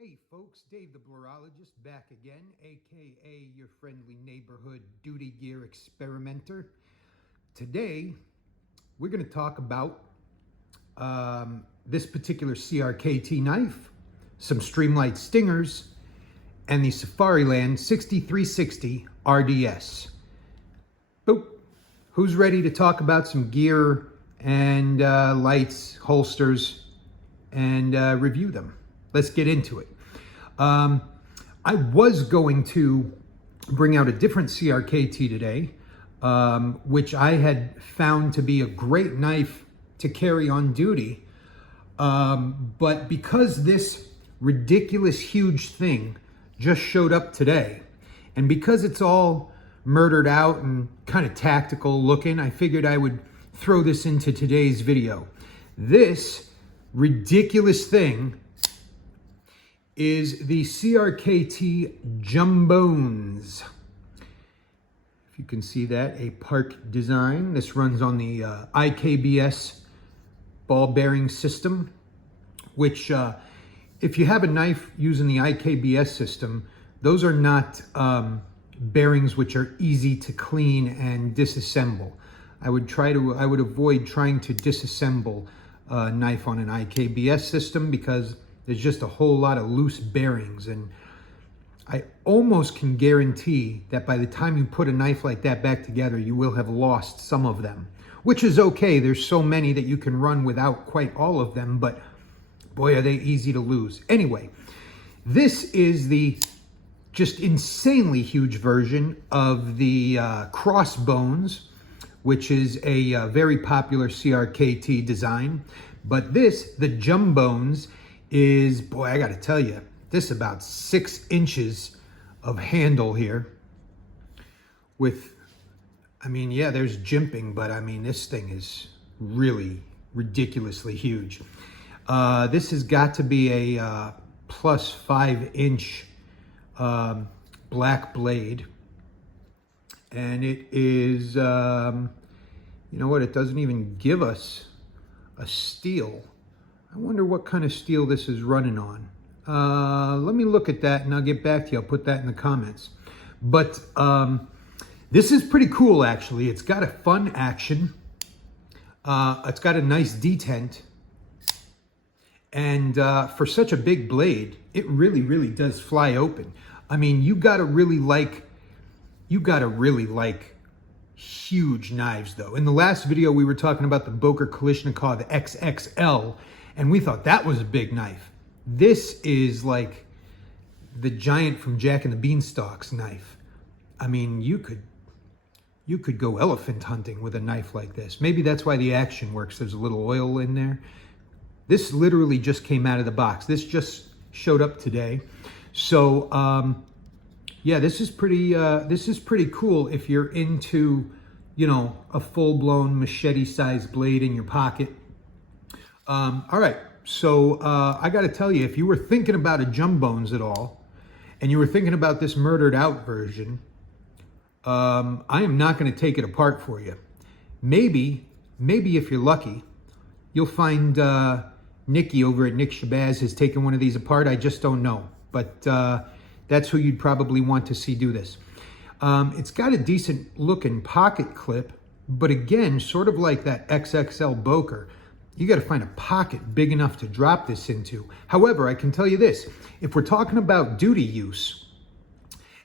Hey folks, Dave the Blurologist back again, aka your friendly neighborhood duty gear experimenter. Today, we're going to talk about this particular CRKT knife, some Streamlight Stingers, and the Safariland 6360RDS. Boop. Who's ready to talk about some gear and lights, holsters, and review them? Let's get into it. I was going to bring out a different CRKT today, which I had found to be a great knife to carry on duty. But because this ridiculous huge thing just showed up today, and because it's all murdered out and kind of tactical looking, I figured I would throw this into today's video. This ridiculous thing is the CRKT Jumbones. If you can see that, a park design. This runs on the IKBS ball bearing system, which if you have a knife using the IKBS system, those are not bearings which are easy to clean and disassemble. I would avoid trying to disassemble a knife on an IKBS system because there's just a whole lot of loose bearings, and I almost can guarantee that by the time you put a knife like that back together, you will have lost some of them, which is okay. There's so many that you can run without quite all of them, but boy, are they easy to lose. Anyway, this is the just insanely huge version of the Crossbones, which is a very popular CRKT design. But this, the Jumbones, is, boy, I gotta tell you, this is about 6 inches of handle here with, I mean, yeah, there's jimping, but I mean, this thing is really ridiculously huge. This has got to be a plus 5-inch black blade. And it is, you know what, it doesn't even give us a steel. I wonder what kind of steel this is running on. Let me look at that and I'll get back to you. I'll put that in the comments. But this is pretty cool, actually. It's got a fun action. It's got a nice detent. And for such a big blade, it really, really does fly open. I mean, you gotta really like huge knives, though. In the last video, we were talking about the Boker Kalashnikov XXL, and we thought that was a big knife. This is like the giant from Jack and the Beanstalk's knife. I mean, you could go elephant hunting with a knife like this. Maybe that's why the action works. There's a little oil in there. This literally just came out of the box. This just showed up today. So, yeah, this is pretty cool if you're into, you know, a full-blown machete-sized blade in your pocket. All right, so I got to tell you, if you were thinking about a Jumbones at all, and you were thinking about this murdered out version, I am not going to take it apart for you. Maybe if you're lucky, you'll find Nikki over at Nick Shabazz has taken one of these apart. I just don't know, but that's who you'd probably want to see do this. It's got a decent looking pocket clip, but again, sort of like that XXL Boker, you got to find a pocket big enough to drop this into. However, I can tell you this, if we're talking about duty use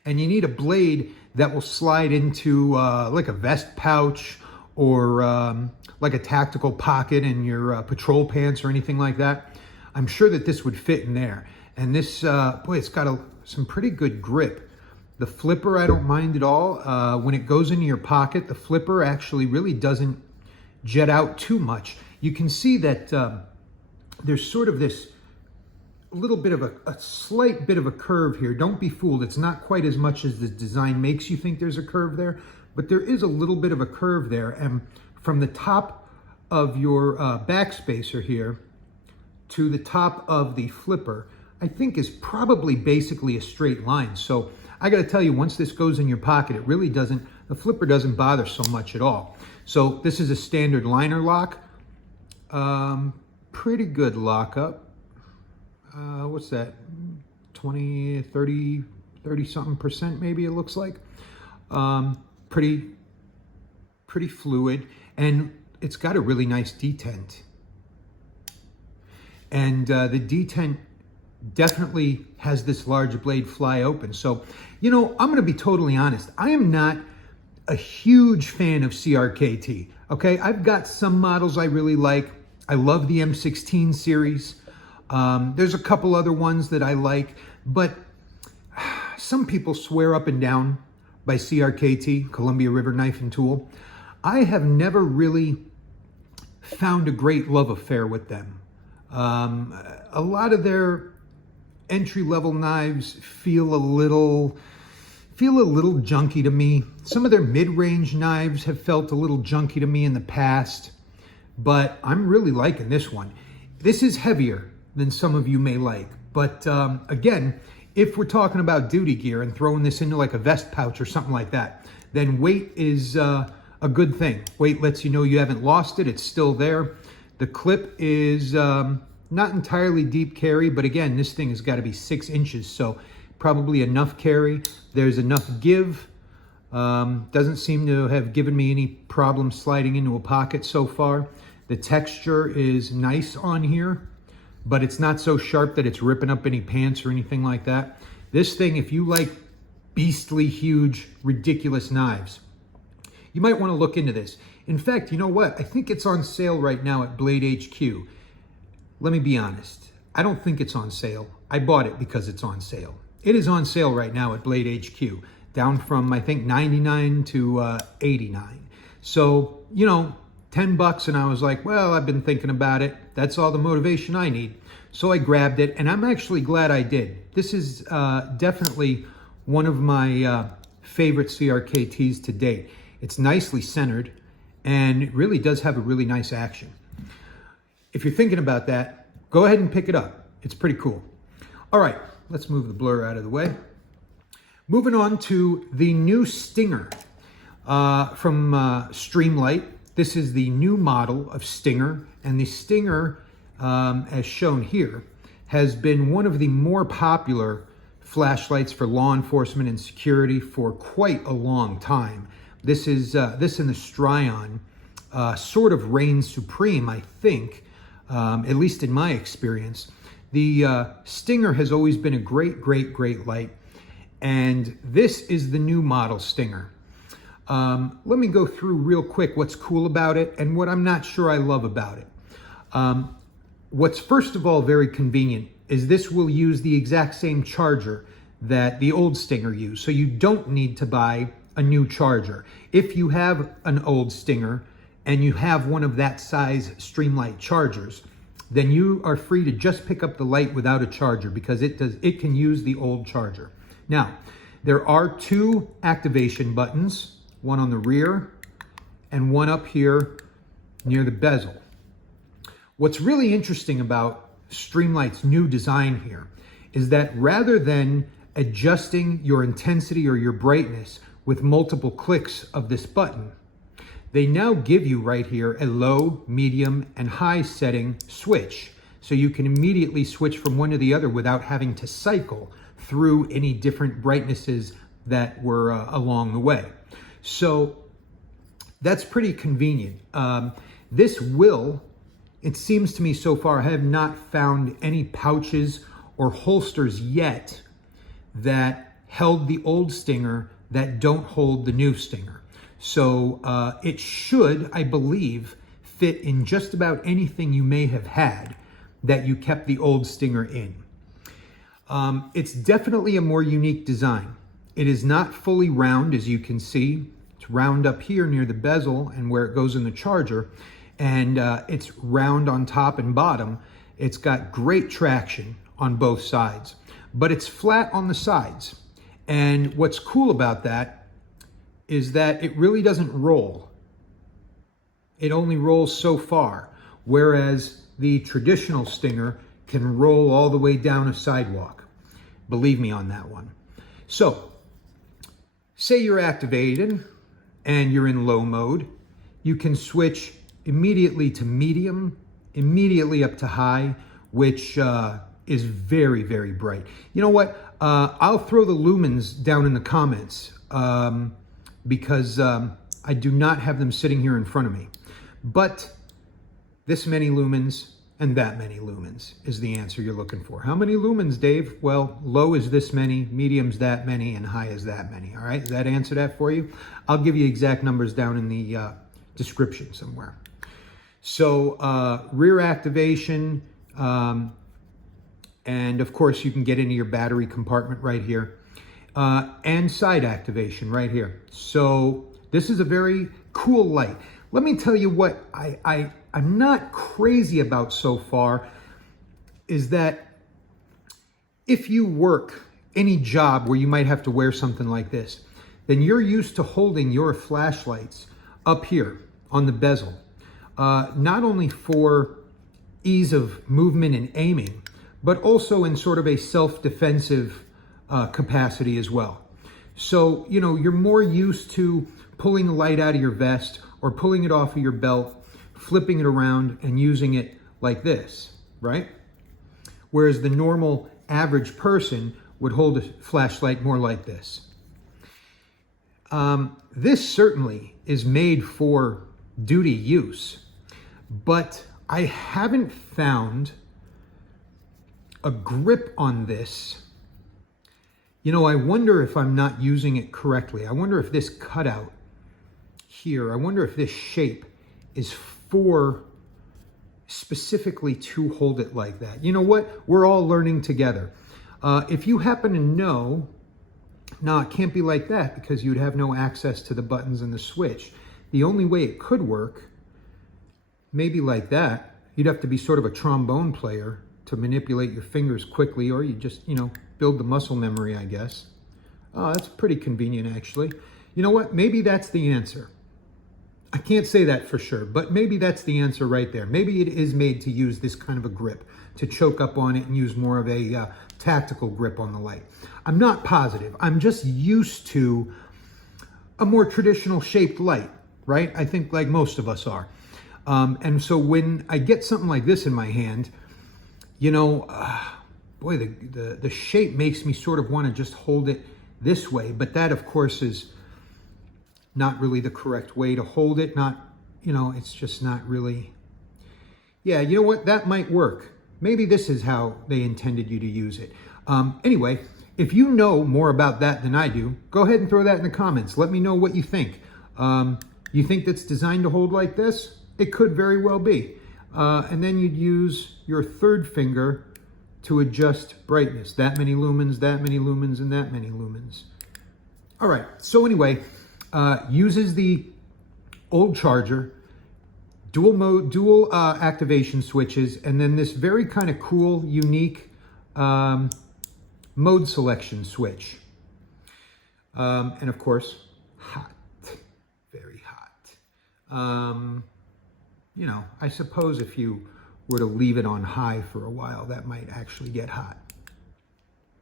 and you need a blade that will slide into like a vest pouch or like a tactical pocket in your patrol pants or anything like that, I'm sure that this would fit in there. And this, boy, it's got some pretty good grip. The flipper, I don't mind at all. When it goes into your pocket, the flipper actually really doesn't jet out too much. You can see that there's sort of this little bit of a slight bit of a curve here. Don't be fooled. It's not quite as much as the design makes you think there's a curve there, but there is a little bit of a curve there. And from the top of your backspacer here to the top of the flipper, I think is probably basically a straight line. So I got to tell you, once this goes in your pocket, it really doesn't, the flipper doesn't bother so much at all. So this is a standard liner lock. Pretty good lockup. what's that, 20, 30 something percent maybe it looks like. Pretty fluid, and it's got a really nice detent. And the detent definitely has this large blade fly open. So, you know, I'm going to be totally honest. I am not a huge fan of CRKT. Okay, I've got some models I really like. I love the M16 series. There's a couple other ones that I like, but some people swear up and down by CRKT, Columbia River Knife and Tool. I have never really found a great love affair with them. A lot of their entry-level knives feel a little junky to me. Some of their mid-range knives have felt a little junky to me in the past, but I'm really liking this one. This is heavier than some of you may like, but again, if we're talking about duty gear and throwing this into like a vest pouch or something like that, then weight is a good thing. Weight lets you know you haven't lost it, it's still there. The clip is not entirely deep carry, but again, this thing has got to be 6 inches, so probably enough carry. There's enough give. Doesn't seem to have given me any problem sliding into a pocket so far. The texture is nice on here, but it's not so sharp that it's ripping up any pants or anything like that. This thing, if you like beastly, huge, ridiculous knives, you might want to look into this. In fact, you know what? I think it's on sale right now at Blade HQ. Let me be honest. I don't think it's on sale. I bought it because it's on sale. It is on sale right now at Blade HQ, down from, I think, 99 to 89. So, you know, 10 bucks, and I was like, well, I've been thinking about it. That's all the motivation I need. So I grabbed it, and I'm actually glad I did. This is definitely one of my favorite CRKTs to date. It's nicely centered, and it really does have a really nice action. If you're thinking about that, go ahead and pick it up. It's pretty cool. All right, let's move the blur out of the way. Moving on to the new Stinger from Streamlight. This is the new model of Stinger, and the Stinger, as shown here, has been one of the more popular flashlights for law enforcement and security for quite a long time. This is this and the Stryon sort of reigns supreme, I think, at least in my experience. The Stinger has always been a great light, and this is the new model Stinger. Let me go through real quick what's cool about it and what I'm not sure I love about it. What's first of all very convenient is this will use the exact same charger that the old Stinger used, so you don't need to buy a new charger. If you have an old Stinger and you have one of that size Streamlight chargers, then you are free to just pick up the light without a charger because it can use the old charger. Now, there are 2 activation buttons, one on the rear and one up here near the bezel. What's really interesting about Streamlight's new design here is that rather than adjusting your intensity or your brightness with multiple clicks of this button, they now give you right here a low, medium, and high setting switch. So you can immediately switch from one to the other without having to cycle through any different brightnesses that were along the way. So that's pretty convenient. This will, it seems to me so far, I have not found any pouches or holsters yet that held the old Stinger that don't hold the new Stinger. So it should, I believe, fit in just about anything you may have had that you kept the old Stinger in. It's definitely a more unique design. It is not fully round, as you can see. It's round up here near the bezel and where it goes in the charger, and it's round on top and bottom. It's got great traction on both sides, but it's flat on the sides. And what's cool about that is that it really doesn't roll. It only rolls so far, whereas the traditional Stinger can roll all the way down a sidewalk. Believe me on that one. So, say you're activated and you're in low mode, you can switch immediately to medium, immediately up to high, which is very, very bright. You know what? I'll throw the lumens down in the comments because I do not have them sitting here in front of me. But this many lumens and that many lumens is the answer you're looking for. How many lumens, Dave? Well, low is this many, medium's that many, and high is that many. All right, does that answer that for you? I'll give you exact numbers down in the description somewhere. So rear activation, and of course you can get into your battery compartment right here, and side activation right here. So this is a very cool light. Let me tell you what I'm not crazy about so far is that if you work any job where you might have to wear something like this, then you're used to holding your flashlights up here on the bezel, not only for ease of movement and aiming, but also in sort of a self-defensive capacity as well. So, you know, you're more used to pulling a light out of your vest or pulling it off of your belt, flipping it around and using it like this, right? Whereas the normal average person would hold a flashlight more like this. This certainly is made for duty use, but I haven't found a grip on this. You know, I wonder if I'm not using it correctly. I wonder if this cutout here, I wonder if this shape is for specifically to hold it like that. You know what? We're all learning together. If you happen to know, no, it can't be like that because you'd have no access to the buttons and the switch. The only way it could work, maybe like that, you'd have to be sort of a trombone player to manipulate your fingers quickly, or you just, you know, build the muscle memory, I guess. Oh, that's pretty convenient, actually. You know what? Maybe that's the answer. I can't say that for sure, but maybe that's the answer right there. Maybe it is made to use this kind of a grip, to choke up on it and use more of a tactical grip on the light. I'm not positive. I'm just used to a more traditional shaped light, right? I think like most of us are. And so when I get something like this in my hand, you know, boy, the shape makes me sort of want to just hold it this way. But that, of course, is not really the correct way to hold it. Not, you know, it's just not really. Yeah, you know what? That might work. Maybe this is how they intended you to use it. Anyway, if you know more about that than I do, go ahead and throw that in the comments. Let me know what you think. You think that's designed to hold like this? It could very well be. And then you'd use your third finger to adjust brightness. That many lumens, and that many lumens. All right, so anyway, uses the old charger, dual activation switches, and then this very kind of cool, unique mode selection switch. And of course, hot, very hot. You know, I suppose if you were to leave it on high for a while, that might actually get hot.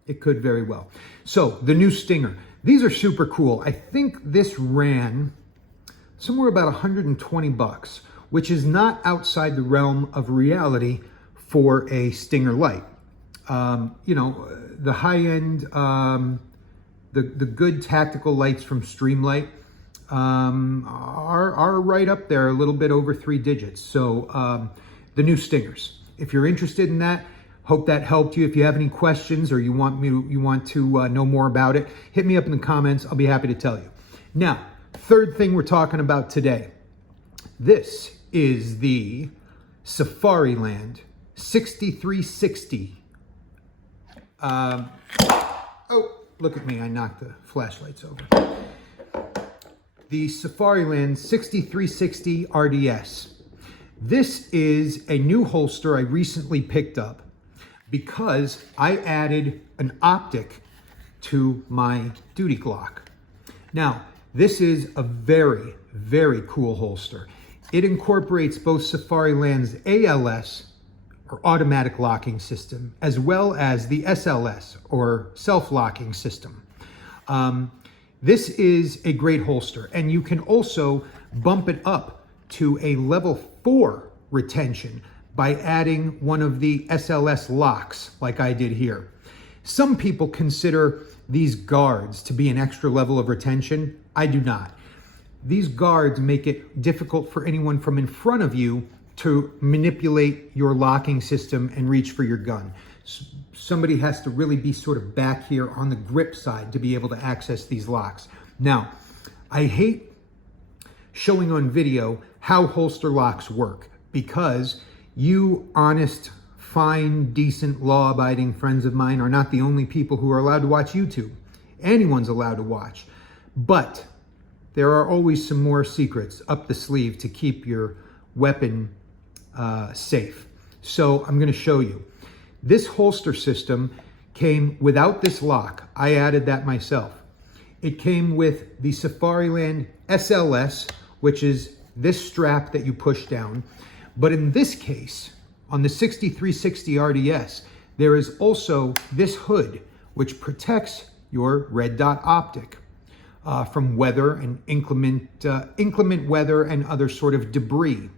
It could very well. So the new Stinger, these are super cool. I think this ran somewhere about 120 bucks, which is not outside the realm of reality for a Stinger light. You know, the high end, the good tactical lights from Streamlight are right up there, a little bit over 3 digits. So the new Stingers, if you're interested in that, hope that helped you. If you have any questions or you want to know more about it, hit me up in the comments. I'll be happy to tell you. Now, third thing we're talking about today. This is the Safariland 6360. Oh, look at me, I knocked the flashlights over. The Safariland 6360 RDS. This is a new holster I recently picked up because I added an optic to my duty Glock. Now, this is a very, very cool holster. It incorporates both Safariland's ALS, or automatic locking system, as well as the SLS, or self-locking system. This is a great holster, and you can also bump it up to a level 4 retention by adding one of the SLS locks like I did here. Some people consider these guards to be an extra level of retention. I do not. These guards make it difficult for anyone from in front of you to manipulate your locking system and reach for your gun. Somebody has to really be sort of back here on the grip side to be able to access these locks. Now, I hate showing on video how holster locks work because you honest, fine, decent, law-abiding friends of mine are not the only people who are allowed to watch YouTube. Anyone's allowed to watch. But there are always some more secrets up the sleeve to keep your weapon safe. So I'm going to show you. This holster system came without this lock. I added that myself. It came with the Safariland SLS, which is this strap that you push down. But in this case, on the 6360 RDS, there is also this hood, which protects your red dot optic from weather and inclement weather and other sort of debris.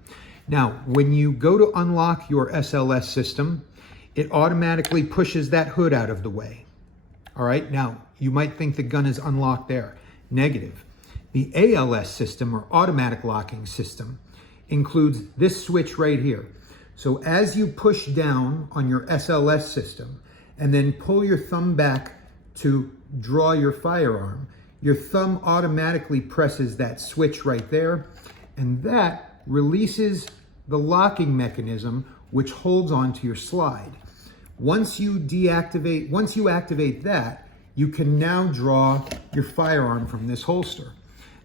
Now, when you go to unlock your SLS system, it automatically pushes that hood out of the way. All right, now you might think the gun is unlocked there. Negative. The ALS system, or automatic locking system, includes this switch right here. So as you push down on your SLS system and then pull your thumb back to draw your firearm, your thumb automatically presses that switch right there, and that releases the locking mechanism which holds onto your slide. Once you activate that, you can now draw your firearm from this holster.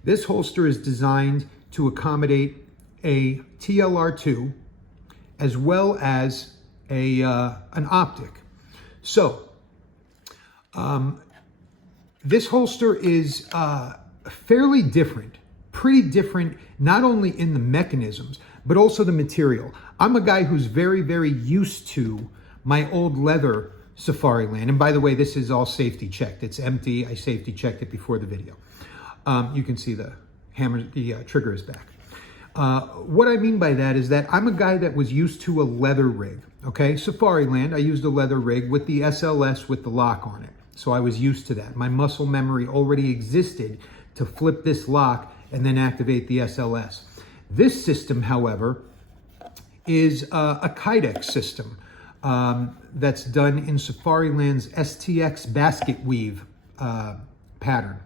This holster is designed to accommodate a TLR2 as well as an optic. So this holster is fairly different, pretty different, not only in the mechanisms, but also the material. I'm a guy who's very, very used to my old leather Safariland. And by the way, this is all safety checked. It's empty. I safety checked it before the video. You can see the hammer, the trigger is back. What I mean by that is that I'm a guy that was used to a leather rig, okay? Safariland, I used a leather rig with the SLS with the lock on it. So I was used to that. My muscle memory already existed to flip this lock and then activate the SLS. This system, however, is a Kydex system that's done in Safariland's STX basket weave pattern.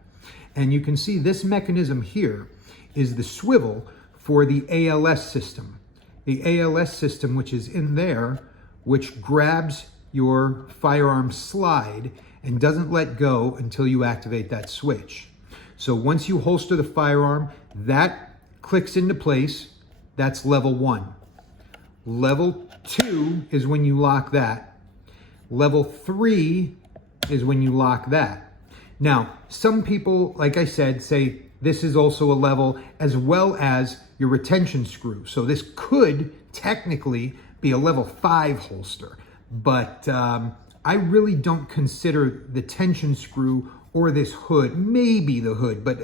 And you can see this mechanism here is the swivel for the ALS system. The ALS system, which is in there, which grabs your firearm slide and doesn't let go until you activate that switch. So once you holster the firearm, that clicks into place. That's level 1. Level 2 is when you lock that. Level 3 is when you lock that. Now, some people, like I said, say this is also a level as well as your retention screw. So this could technically be a level 5 holster, but I really don't consider the tension screw or this hood, maybe the hood, but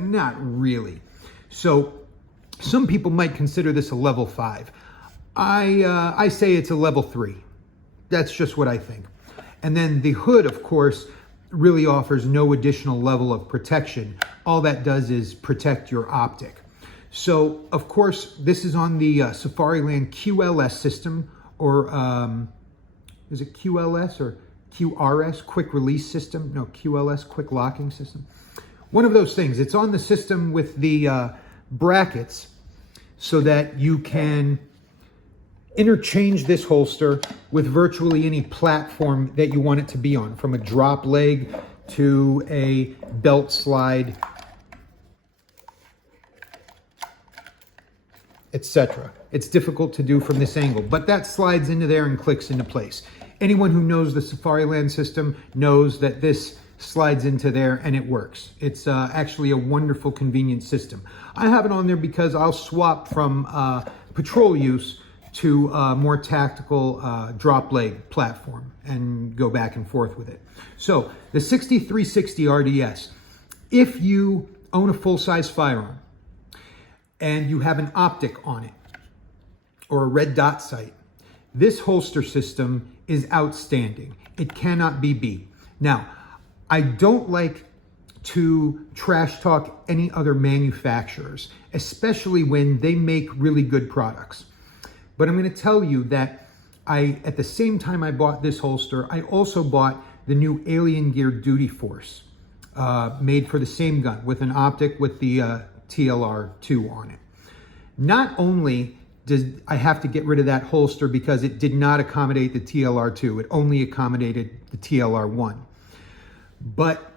not really. So some people might consider this a level 5. I say it's a level 3. That's just what I think. And then the hood, of course, really offers no additional level of protection. All that does is protect your optic. So, of course, this is on the Safariland QLS system, or is it QLS or QRS, quick release system? No, QLS, quick locking system. One of those things. It's on the system with the brackets so that you can interchange this holster with virtually any platform that you want it to be on, from a drop leg to a belt slide, etc. It's difficult to do from this angle, but that slides into there and clicks into place. Anyone who knows the Safariland system knows that this slides into there and it works. It's actually a wonderful, convenient system. I have it on there because I'll swap from patrol use to a more tactical drop leg platform and go back and forth with it. So the 6360 RDS, if you own a full-size firearm and you have an optic on it, or a red dot sight. This holster system is outstanding. It cannot be beat. Now, I don't like to trash talk any other manufacturers, especially when they make really good products. But I'm going to tell you that at the same time I bought this holster, I also bought the new Alien Gear Duty Force, made for the same gun with an optic with the TLR2 on it. Not only did I have to get rid of that holster because it did not accommodate the TLR2, it only accommodated the TLR1, but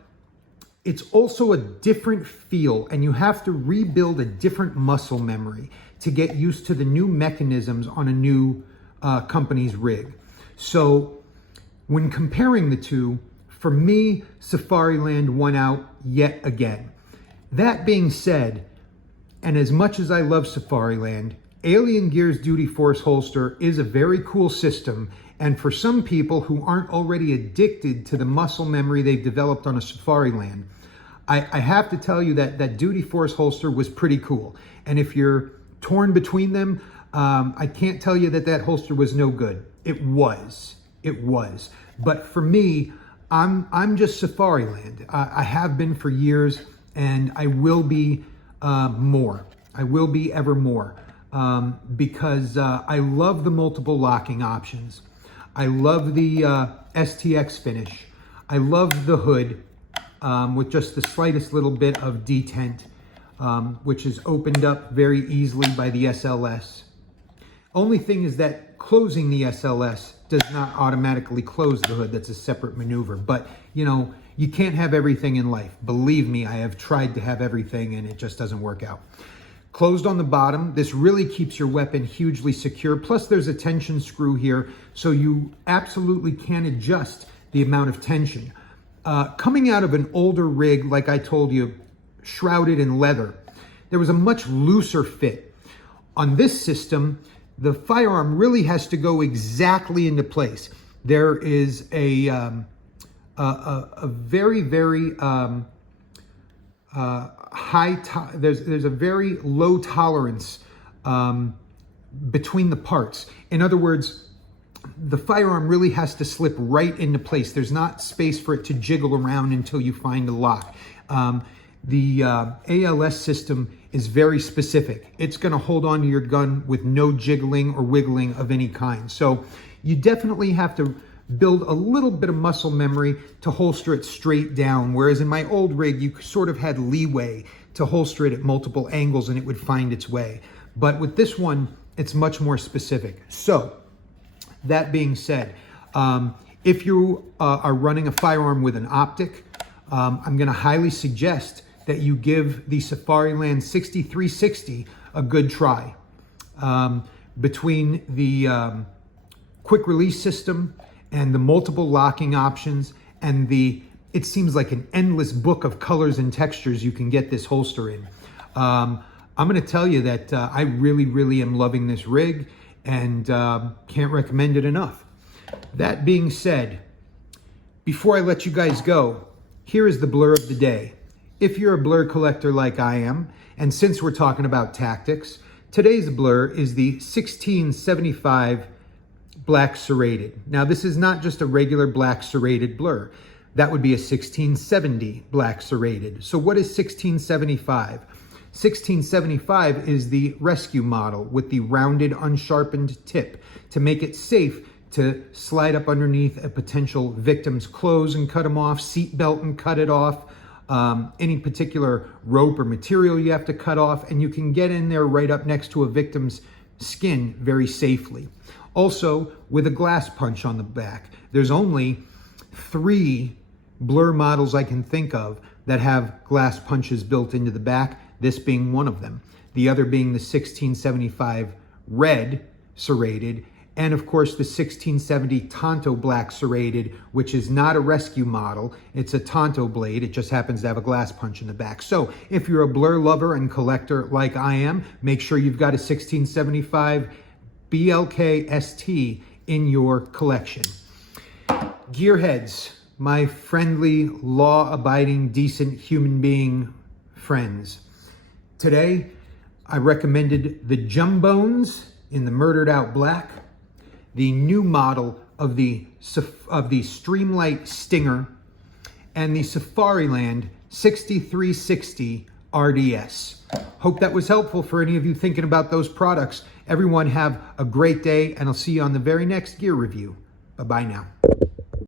it's also a different feel, and you have to rebuild a different muscle memory to get used to the new mechanisms on a new company's rig. So when comparing the two, for me, Safariland won out yet again. That being said, and as much as I love Safariland, Alien Gear's Duty Force holster is a very cool system, and for some people who aren't already addicted to the muscle memory they've developed on a Safariland, I have to tell you that that Duty Force holster was pretty cool. And if you're torn between them, I can't tell you that that holster was no good. It was. But for me, I'm just Safariland. I have been for years, and I will be more. I will be ever more. Because I love the multiple locking options. I love the STX finish. I love the hood with just the slightest little bit of detent, which is opened up very easily by the SLS. Only thing is that closing the SLS does not automatically close the hood. That's a separate maneuver. But, you know, you can't have everything in life. Believe me, I have tried to have everything and it just doesn't work out. Closed on the bottom, this really keeps your weapon hugely secure. Plus there's a tension screw here, so you absolutely can adjust the amount of tension. Coming out of an older rig, like I told you, shrouded in leather, there was a much looser fit. On this system, the firearm really has to go exactly into place. There is a very, very there's a very low tolerance between the parts. In other words, the firearm really has to slip right into place. There's not space for it to jiggle around until you find a lock. The ALS system is very specific. It's going to hold on to your gun with no jiggling or wiggling of any kind. So you definitely have to build a little bit of muscle memory to holster it straight down, whereas in my old rig, you sort of had leeway to holster it at multiple angles and it would find its way. But with this one, it's much more specific. So that being said, if you are running a firearm with an optic, I'm going to highly suggest that you give the Safariland 6360 a good try. Between the quick release system and the multiple locking options and it seems like an endless book of colors and textures you can get this holster in. I'm going to tell you that I really, really am loving this rig and can't recommend it enough. That being said, before I let you guys go, here is the blur of the day. If you're a blur collector like I am, and since we're talking about tactics, today's blur is the 1675 black serrated. Now this is not just a regular black serrated blur. That would be a 1670 black serrated. So what is 1675? 1675 is the rescue model with the rounded, unsharpened tip to make it safe to slide up underneath a potential victim's clothes and cut them off, seatbelt and cut it off, any particular rope or material you have to cut off, and you can get in there right up next to a victim's skin very safely. Also, with a glass punch on the back. There's only 3 blur models I can think of that have glass punches built into the back, this being one of them. The other being the 1675 red serrated, and of course the 1670 Tonto black serrated, which is not a rescue model. It's a Tonto blade. It just happens to have a glass punch in the back. So if you're a blur lover and collector like I am, make sure you've got a 1675 BLK ST in your collection. Gearheads, my friendly, law-abiding, decent human being friends. Today, I recommended the Jumbones in the murdered out black, the new model of the Streamlight Stinger, and the Safariland 6360 RDS. Hope that was helpful for any of you thinking about those products. Everyone have a great day, and I'll see you on the very next gear review. Bye-bye now.